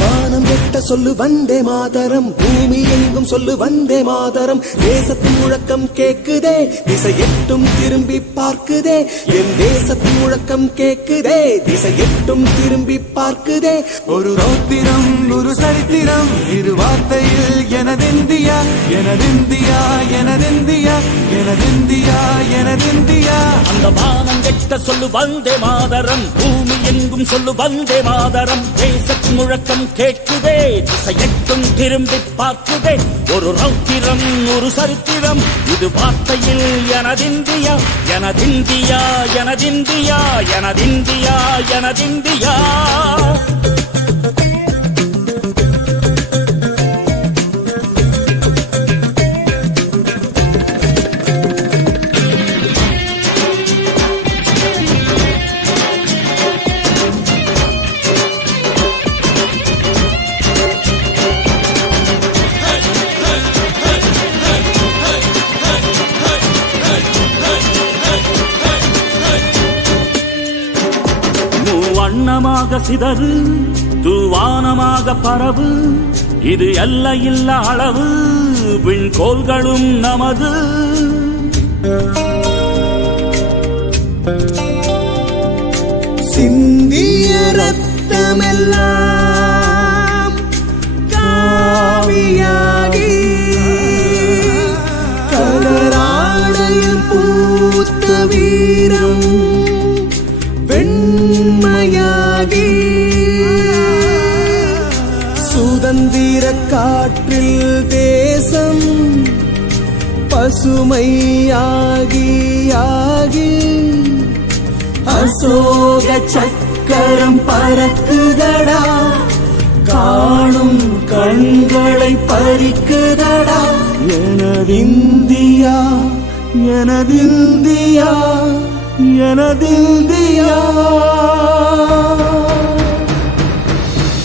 வானம் எட்ட சொல்லு வந்தே மாதரம், பூமி எங்கும் சொல்லு வந்தே மாதரம். தேசத்தின் முழக்கம் கேக்குதே, திசை எட்டும் திரும்பி பார்க்குதே. என் தேசத்தின் முழக்கம் கேக்குதே, திசை எட்டும் திரும்பி பார்க்குதே. ஒரு ரௌத்திரம் ஒரு சரித்திரம் இரு வார்த்தையில் எனதிந்தியா எனதிந்தியா எனதிந்தியா எனதிந்தியா எனதிந்தியா. அந்த வானம் எட்ட சொல்லு வந்தே மாதரம், பூமி எங்கும் சொல்லு வந்தே மாதரம். தேசத்தின் முழக்கம் கேட்குதே, திசை எட்டும் திரும்பி பார்க்குதே. ஒரு ரௌத்திரம் ஒரு சரித்திரம் இது வார்த்தையில் எனதிந்தியா எனதிந்தியா எனதிந்தியா எனதிந்தியா எனதிந்தியா. வண்ணமாக சிதறு தூவானமாக பரவு, இது எல்லையில்ல அளவு விண்கோள்களும் நமது. சிந்திய ரத்தமெல்லாம் காவியாகி கலராடையில் பூத்த வீரம் வெண்மையாகி சுதந்திர காற்றில் தேசம் பசுமையாகி ஆகி அசோக சக்கரம் பறக்குதடா, காணும் கண்களை பறிக்குதடா. எனதிந்தியா எனதிந்தியா எனதிந்தியா.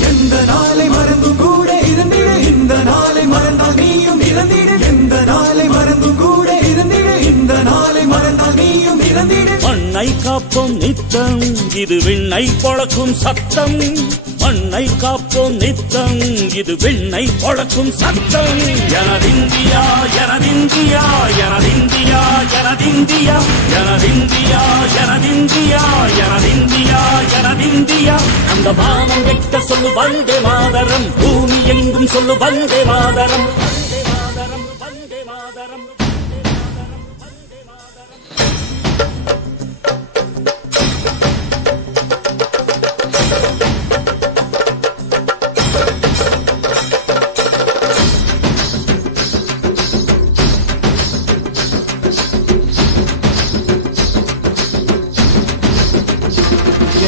எந்த நாளை மறந்தும் கூட இருந்திட, இந்த நாளை மறந்தால் நீயும் இறந்திட. எந்த நாளை மறந்தும் கூட இருந்திட, இந்த நாளை மறந்தால் நீயும் இறந்திட. மண்ணை காப்போம் நித்தம் இது விண்ணை பொழக்கும் சத்தம். மண்ணை காப்போம் நித்தம் இது விண்ணை பொழக்கும் சத்தம். எனதிந்தியா எனதிந்தியா எனதிந்தியா எனதிந்தியா எனதிந்தியா எனதிந்தியா எனதிந்தியா எனதிந்தியா. அந்த வானம் எட்ட சொல்லு வந்தே மாதரம், பூமி எங்கும் சொல்லு வந்தே மாதரம். வந்தே மாதரம் வந்தே மாதரம்.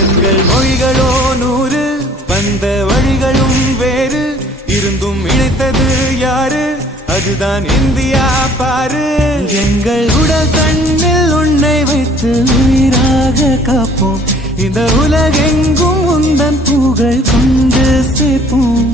எங்கள் மொழிகளோ 100, வந்த வழிகளும் வேறு. இருந்தும் இணைத்தது யாரு? அதுதான் இந்தியா பாரு. எங்கள் உடல் தன்னில் உன்னை வைத்து உயிராக காப்போம். இந்த உலகெங்கும் உந்தன் புகழ் கொண்டு சேர்ப்போம்.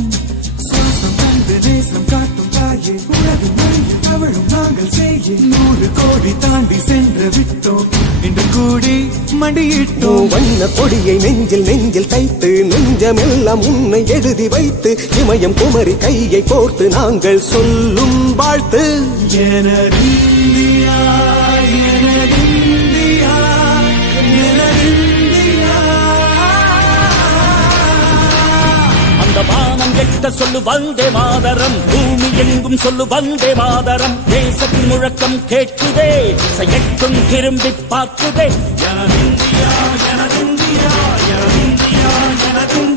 சுவாசம் தந்து தேசம் காட்டும் தாயே, உலகம் மொழியில் தவழும் நாங்கள் செய்ய 100 கோடி தாண்டி சென்று விட்டோம். இன்று கூடி மண்டியிட்டோம். வண்ண கொடியை நெஞ்சில் நெஞ்சில் தைத்து, நெஞ்சமெல்லாம் உன்னை எழுதி வைத்து, இமயம் குமரி கையை கோர்த்து நாங்கள் சொல்லும் வாழ்த்து. எனதிந்தியா எனதிந்தியா எனதிந்தியா. அந்த வானம் எட்ட சொல்லு வந்தே மாதரம், பூமி எங்கும் சொல்லு வந்தே மாதரம். தேசத்தின் முழக்கம் கேட்குதே, திசை எட்டும் திரும்பி பார்க்குதே. எனதிந்தியா எனதிந்தியா எனதிந்தியா எனதிந்தியா.